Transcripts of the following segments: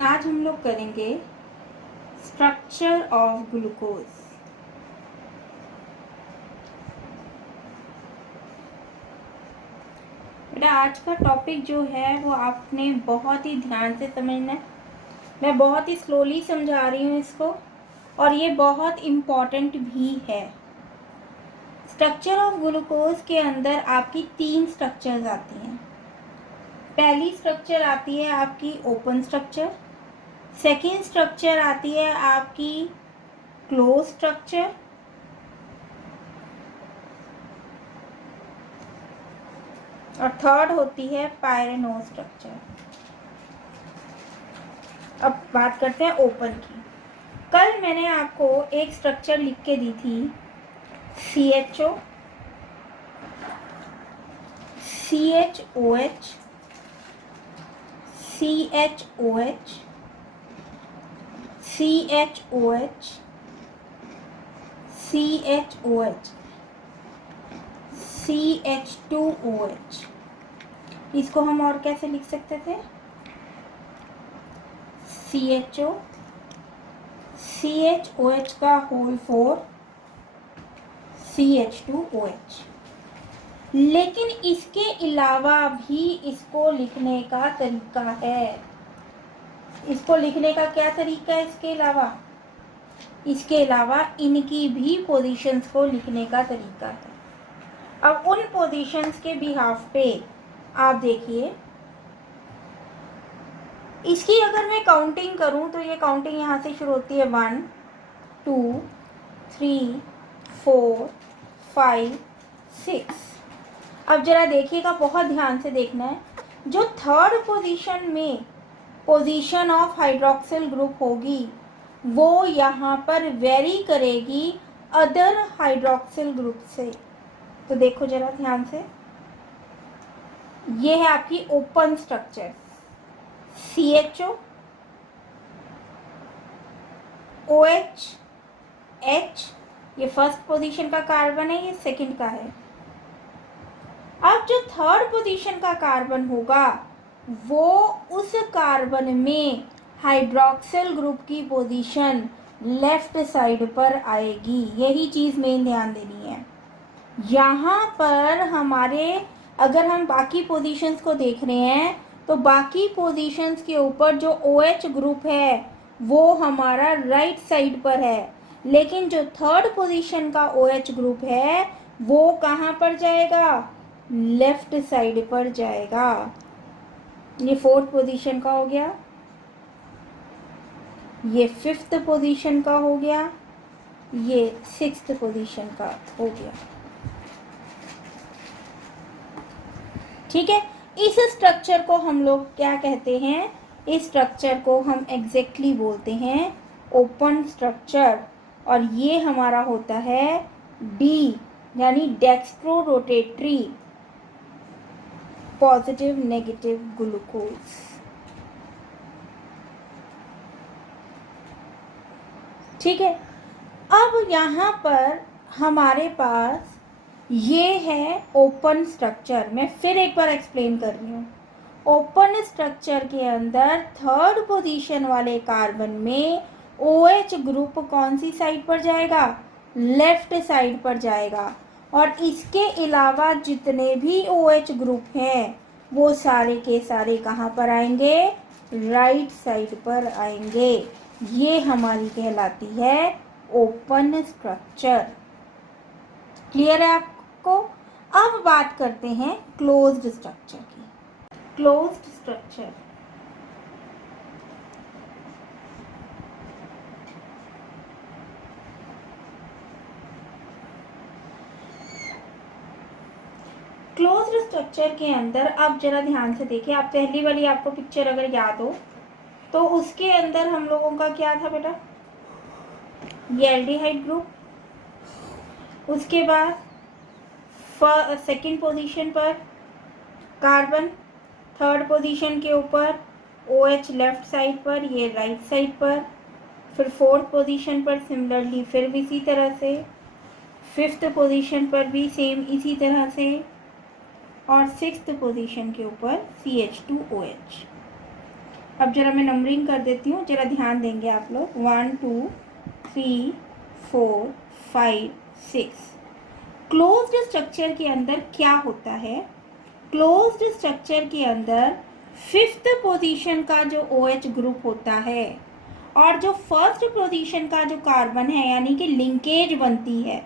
आज हम लोग करेंगे स्ट्रक्चर ऑफ ग्लूकोज। बेटा आज का टॉपिक जो है वो आपने बहुत ही ध्यान से समझना है। मैं बहुत ही स्लोली समझा रही हूँ इसको, और ये बहुत इम्पॉर्टेंट भी है। स्ट्रक्चर ऑफ ग्लूकोज के अंदर आपकी 3 स्ट्रक्चर्स आती हैं। पहली स्ट्रक्चर आती है आपकी ओपन स्ट्रक्चर, सेकेंड स्ट्रक्चर आती है आपकी क्लोज स्ट्रक्चर, और थर्ड होती है पायरेनो स्ट्रक्चर। अब बात करते हैं ओपन की। कल मैंने आपको एक स्ट्रक्चर लिख के दी थी, CHO, CHOH, CHOH, CHOH, CHOH, CH2OH। इसको हम और कैसे लिख सकते थे? CHO, CHOH का होल 4, CH2OH। लेकिन इसके अलावा भी इसको लिखने का तरीका है। इसको लिखने का क्या तरीका है? इसके अलावा इनकी भी पोजीशंस को लिखने का तरीका है। अब उन पोजीशंस के बिहाफ पे आप देखिए, इसकी अगर मैं काउंटिंग करूं तो ये काउंटिंग यहाँ से शुरू होती है 1 2 3 4 5 6। अब जरा देखिएगा, बहुत ध्यान से देखना है। जो थर्ड पोजीशन में पोजीशन ऑफ हाइड्रोक्सिल ग्रुप होगी वो यहाँ पर वेरी करेगी अदर हाइड्रोक्सिल ग्रुप से। तो देखो जरा ध्यान से, ये है आपकी open structure. CHO, OH, H, ये फर्स्ट पोजीशन का कार्बन है, ये सेकंड का है। अब जो थर्ड पोजीशन का कार्बन होगा वो उस कार्बन में हाइड्रोक्सिल ग्रुप की पोजीशन लेफ्ट साइड पर आएगी। यही चीज़ मेन ध्यान देनी है। यहाँ पर हमारे, अगर हम बाकी पोजीशंस को देख रहे हैं तो बाकी पोजीशंस के ऊपर जो OH ग्रुप है वो हमारा राइट साइड पर है, लेकिन जो थर्ड पोजीशन का OH ग्रुप है वो कहाँ पर जाएगा? लेफ्ट साइड पर जाएगा। ये फोर्थ पोजीशन का हो गया, ये फिफ्थ पोजीशन का हो गया, ये सिक्स्थ पोजीशन का हो गया। ठीक है, इस स्ट्रक्चर को हम लोग क्या कहते हैं? इस स्ट्रक्चर को हम एग्जैक्टली बोलते हैं ओपन स्ट्रक्चर, और ये हमारा होता है D यानी dextro rotatory positive negative glucose. ठीक है, अब यहाँ पर हमारे पास ये है ओपन स्ट्रक्चर। मैं फिर एक बार एक्सप्लेन कर रही हूँ। ओपन स्ट्रक्चर के अंदर थर्ड पोजीशन वाले कार्बन में OH ग्रुप कौन सी साइड पर जाएगा? लेफ्ट साइड पर जाएगा, और इसके अलावा जितने भी OH ग्रुप हैं वो सारे के सारे कहाँ पर आएंगे? राइट साइड पर आएंगे। ये हमारी कहलाती है ओपन स्ट्रक्चर। क्लियर है आपको? अब बात करते हैं क्लोज्ड स्ट्रक्चर की। क्लोज्ड स्ट्रक्चर, क्लोज्ड स्ट्रक्चर के अंदर आप जरा ध्यान से देखिए। आप पहली वाली आपको पिक्चर अगर याद हो तो उसके अंदर हम लोगों का क्या था बेटा? ये एल्डिहाइड ग्रुप, उसके बाद सेकंड पोजीशन पर कार्बन, थर्ड पोजीशन के ऊपर OH लेफ्ट साइड पर, ये राइट साइड पर, फिर फोर्थ पोजीशन पर सिमिलरली फिर भी इसी तरह से, फिफ्थ पोजीशन पर भी सेम इसी तरह से, और सिक्स्थ पोजीशन के ऊपर CH2OH। अब जरा मैं नंबरिंग कर देती हूँ, जरा ध्यान देंगे आप लोग। 1 2 3 4 5 6। क्लोज्ड स्ट्रक्चर के अंदर क्या होता है? क्लोज्ड स्ट्रक्चर के अंदर फिफ्थ पोजीशन का जो OH ग्रुप होता है और जो फर्स्ट पोजीशन का जो कार्बन है, यानी कि लिंकेज बनती है।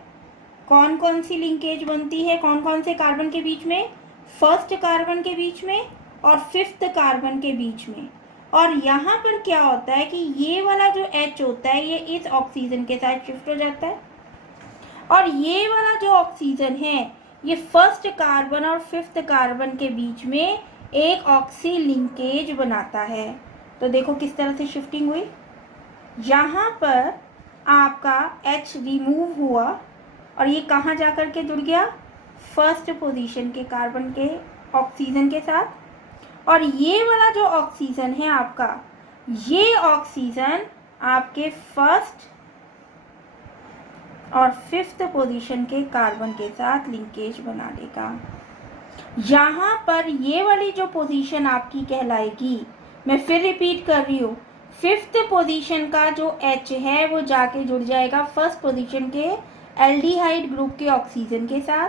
कौन कौन सी लिंकेज बनती है? कौन कौन से कार्बन के बीच में? फर्स्ट कार्बन के बीच में और फिफ्थ कार्बन के बीच में। और यहाँ पर क्या होता है कि ये वाला जो H होता है ये इस ऑक्सीजन के साथ शिफ्ट हो जाता है, और ये वाला जो ऑक्सीजन है ये फर्स्ट कार्बन और फिफ्थ कार्बन के बीच में एक ऑक्सी लिंकेज बनाता है। तो देखो किस तरह से शिफ्टिंग हुई। यहाँ पर आपका H रिमूव हुआ और ये कहाँ जा कर के जुड़ गया? फर्स्ट पोजीशन के कार्बन के ऑक्सीजन के साथ। और ये वाला जो ऑक्सीजन है आपका, ये ऑक्सीजन आपके फर्स्ट और फिफ्थ पोजीशन के कार्बन के साथ लिंकेज बना देगा। यहाँ पर ये वाली जो पोजीशन आपकी कहलाएगी, मैं फिर रिपीट कर रही हूँ, फिफ्थ पोजीशन का जो H है वो जाके जुड़ जाएगा फर्स्ट पोजीशन के एल्डिहाइड ग्रुप के ऑक्सीजन के साथ,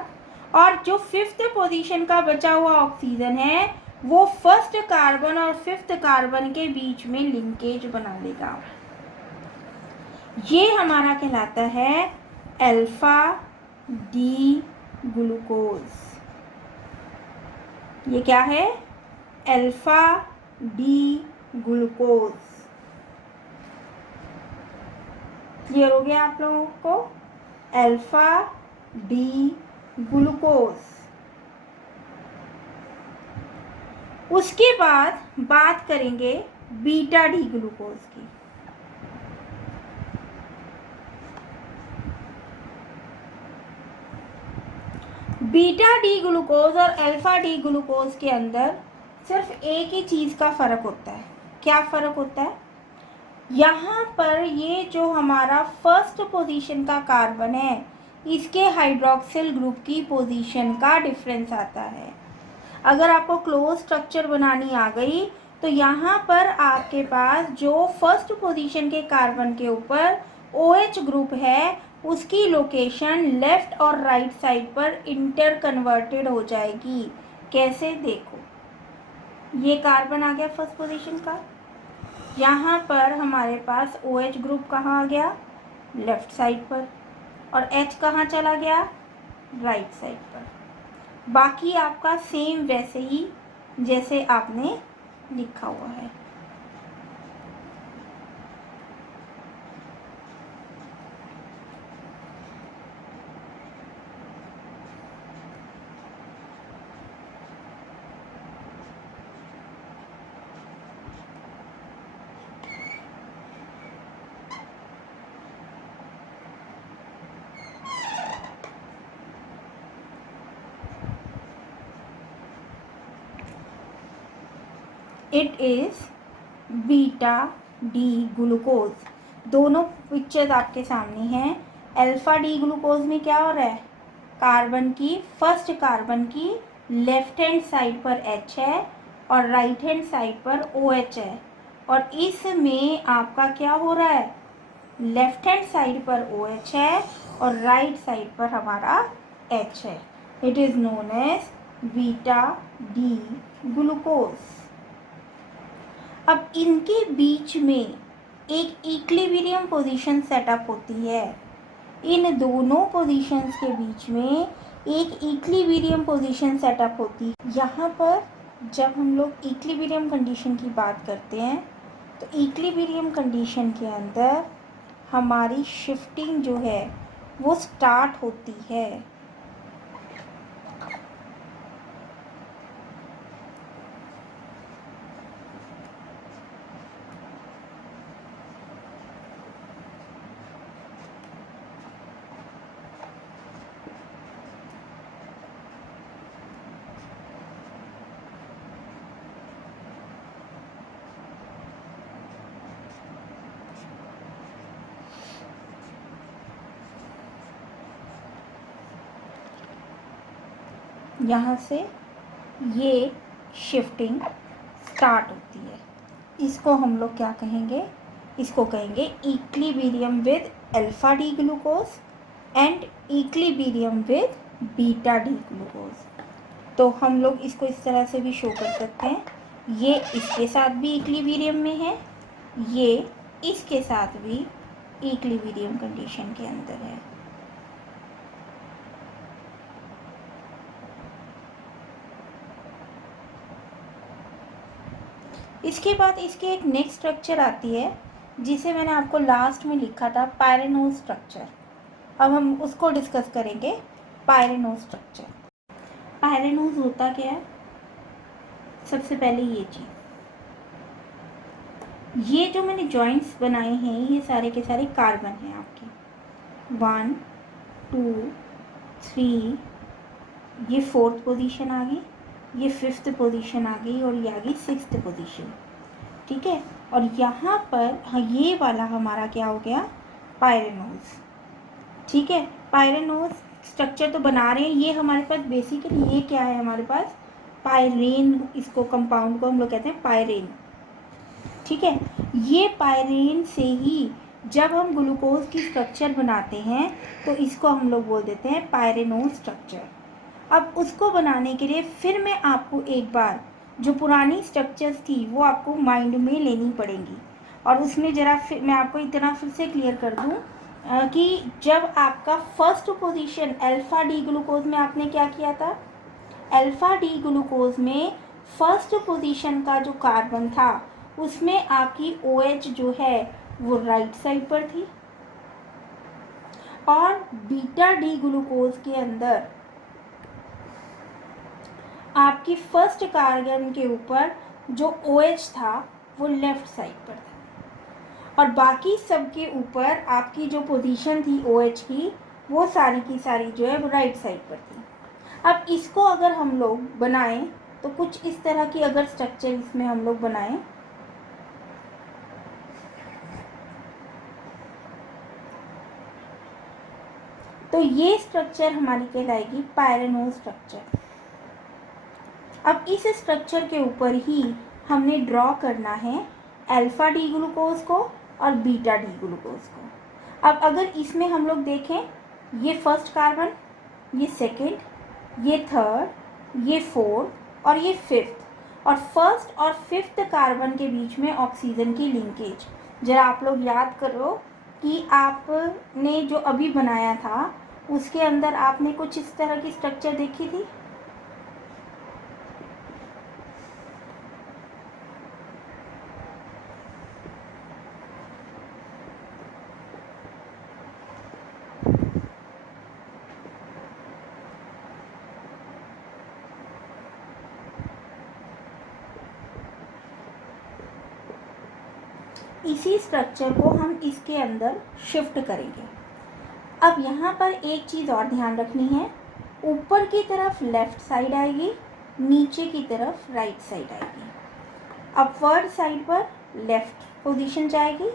और जो फिफ्थ पोजीशन का बचा हुआ ऑक्सीजन है वो फर्स्ट कार्बन और फिफ्थ कार्बन के बीच में लिंकेज बना लेगा। ये हमारा कहलाता है अल्फा डी ग्लूकोज। ये क्या है? Alpha D glucose. क्लियर हो गया आप लोगों को? Alpha D glucose. उसके बाद बात करेंगे बीटा डी ग्लूकोज की। बीटा डी ग्लूकोज और अल्फा डी ग्लूकोज के अंदर सिर्फ एक ही चीज़ का फ़र्क होता है। क्या फ़र्क होता है? यहाँ पर ये जो हमारा फर्स्ट पोजीशन का कार्बन है इसके हाइड्रोक्सिल ग्रुप की पोजीशन का डिफरेंस आता है। अगर आपको क्लोज स्ट्रक्चर बनानी आ गई तो यहाँ पर आपके पास जो फर्स्ट पोजीशन के कार्बन के ऊपर OH ग्रुप है उसकी लोकेशन लेफ्ट और राइट साइड पर इंटर कन्वर्टेड हो जाएगी। कैसे? देखो, ये कार्बन आ गया फर्स्ट पोजीशन का, यहाँ पर हमारे पास OH ग्रुप कहाँ आ गया? लेफ्ट साइड पर, और H कहाँ चला गया? राइट साइड पर। बाकी आपका सेम वैसे ही जैसे आपने लिखा हुआ है। It is beta D glucose. दोनों पिक्चर्स आपके सामने हैं। अल्फा डी ग्लूकोज में क्या हो रहा है? कार्बन की फर्स्ट कार्बन की लेफ्ट हैंड साइड पर H है और राइट हैंड साइड पर OH है, और इसमें आपका क्या हो रहा है? लेफ्ट हैंड साइड पर OH है और राइट साइड पर हमारा H है। It is known as beta D glucose. अब इनके बीच में एक इक्विलिब्रियम पोजीशन सेटअप होती है। इन दोनों पोजीशंस के बीच में एक इक्विलिब्रियम पोजीशन सेटअप होती है। यहाँ पर जब हम लोग इक्विलिब्रियम कंडीशन की बात करते हैं तो इक्विलिब्रियम कंडीशन के अंदर हमारी शिफ्टिंग जो है वो स्टार्ट होती है। यहाँ से ये शिफ्टिंग स्टार्ट होती है इसको हम लोग क्या कहेंगे, इसको कहेंगे equilibrium with alpha D glucose and equilibrium with beta D glucose. तो हम लोग इसको इस तरह से भी शो कर सकते हैं, ये इसके साथ भी इक्विलिब्रियम में है, ये इसके साथ भी इक्विलिब्रियम कंडीशन के अंदर है। इसके बाद इसके एक नेक्स्ट स्ट्रक्चर आती है जिसे मैंने आपको लास्ट में लिखा था, पायरेनोज स्ट्रक्चर। अब हम उसको डिस्कस करेंगे। पायरेनोज स्ट्रक्चर, पायरेनोज होता क्या है? सबसे पहले ये चीज़, ये जो मैंने जॉइंट्स बनाए हैं ये सारे के सारे कार्बन हैं आपके, 1 2 3, ये 4th पोजीशन आ गई, ये 5th पोजीशन आ गई और ये आ गई 6th पोजीशन। ठीक है, और यहाँ पर हाँ ये वाला हमारा क्या हो गया, पायरेनोज। ठीक है, पायरेनोज स्ट्रक्चर तो बना रहे हैं, ये हमारे पास बेसिकली ये क्या है हमारे पास, पायरेन, इसको कंपाउंड को हम लोग कहते हैं पायरेन। ठीक है, ये पायरेन से ही जब हम ग्लूकोज की स्ट्रक्चर बनाते हैं तो इसको हम लोग बोल देते हैं पायरेनोज स्ट्रक्चर। अब उसको बनाने के लिए फिर मैं आपको एक बार जो पुरानी स्ट्रक्चर्स थी वो आपको माइंड में लेनी पड़ेंगी, और उसमें ज़रा फिर मैं आपको इतना फिर से क्लियर कर दूं कि जब आपका first position alpha D glucose में आपने क्या किया था, अल्फ़ा डी ग्लूकोज में फर्स्ट पोजीशन का जो कार्बन था उसमें आपकी OH जो है वो राइट साइड पर थी, और बीटा डी ग्लूकोज के अंदर आपकी फर्स्ट कार्बन के ऊपर जो OH था वो लेफ्ट साइड पर था, और बाकी सब के ऊपर आपकी जो पोजीशन थी OH की वो सारी की सारी जो है वो राइट साइड पर थी। अब इसको अगर हम लोग बनाएं तो कुछ इस तरह की अगर स्ट्रक्चर इसमें हम लोग बनाएं तो ये स्ट्रक्चर हमारी कहलाएगी पायरेनोज स्ट्रक्चर। अब इस स्ट्रक्चर के ऊपर ही हमने ड्रॉ करना है अल्फ़ा डी ग्लूकोज को और बीटा डी ग्लूकोज को। अब अगर इसमें हम लोग देखें, ये फर्स्ट कार्बन, ये सेकंड, ये थर्ड, ये फोर्थ और ये फिफ्थ, और फर्स्ट और फिफ्थ कार्बन के बीच में ऑक्सीजन की लिंकेज। ज़रा आप लोग याद करो कि आपने जो अभी बनाया था उसके अंदर आपने कुछ इस तरह की स्ट्रक्चर देखी थी। इसी स्ट्रक्चर को हम इसके अंदर शिफ्ट करेंगे। अब यहाँ पर एक चीज़ और ध्यान रखनी है, ऊपर की तरफ लेफ़्ट साइड आएगी, नीचे की तरफ राइट साइड आएगी। अपवर्ड साइड पर लेफ़्ट पोजीशन जाएगी,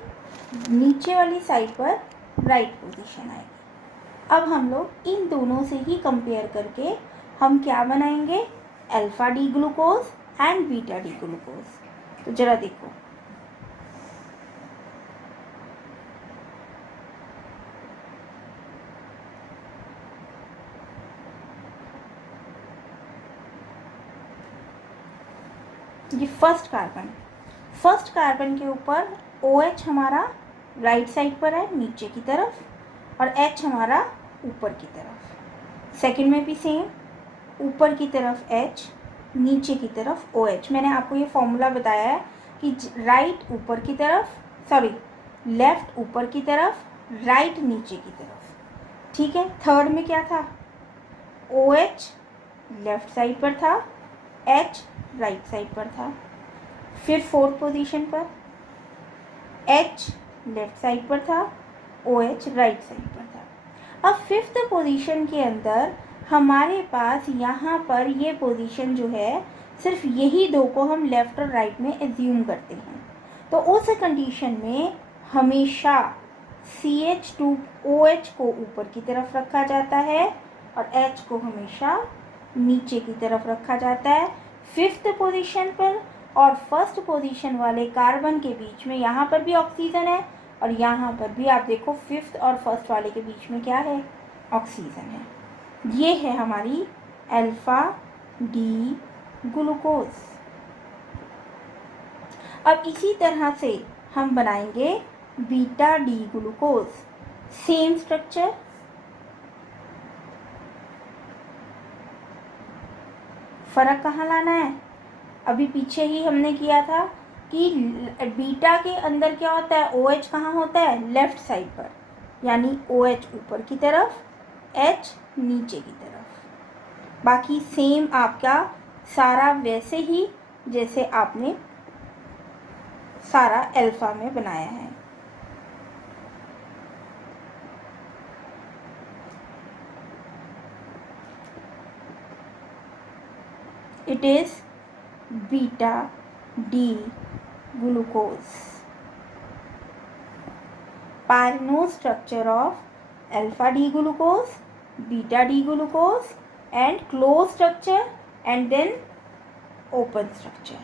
नीचे वाली साइड पर राइट पोजीशन आएगी। अब हम लोग इन दोनों से ही कंपेयर करके हम क्या बनाएंगे, alpha D glucose and beta D glucose. तो ज़रा देखो, ये फर्स्ट कार्बन के ऊपर OH हमारा राइट साइड पर है नीचे की तरफ, और H हमारा ऊपर की तरफ। सेकंड में भी सेम, ऊपर की तरफ H, नीचे की तरफ OH। मैंने आपको ये फॉर्मूला बताया है कि राइट ऊपर की तरफ, सॉरी लेफ़्ट ऊपर की तरफ, राइट नीचे की तरफ। ठीक है, थर्ड में क्या था, OH लेफ़्ट साइड पर था, H राइट साइड पर था। फिर फोर्थ पोजीशन पर H लेफ्ट साइड पर था, OH राइट साइड पर था। अब फिफ्थ पोजीशन के अंदर हमारे पास यहाँ पर ये पोजीशन जो है सिर्फ यही दो को हम लेफ़्ट और राइट में एज्यूम करते हैं। तो उस कंडीशन में हमेशा CH2OH को ऊपर की तरफ रखा जाता है और H को हमेशा नीचे की तरफ रखा जाता है। फिफ्थ पोजीशन पर और फर्स्ट पोजीशन वाले कार्बन के बीच में यहाँ पर भी ऑक्सीजन है और यहाँ पर भी आप देखो फिफ्थ और फर्स्ट वाले के बीच में क्या है, ऑक्सीजन है। ये है हमारी अल्फा डी ग्लूकोज। अब इसी तरह से हम बनाएंगे beta D glucose. Same structure, फर्क कहाँ लाना है, अभी पीछे ही हमने किया था कि बीटा के अंदर क्या होता है, OH कहाँ होता है, लेफ्ट साइड पर, यानी OH ऊपर की तरफ, H नीचे की तरफ। बाकी सेम आपका सारा वैसे ही जैसे आपने सारा अल्फा में बनाया है। It is beta D glucose. Pyranose structure of alpha D glucose, beta D glucose and closed structure and then open structure.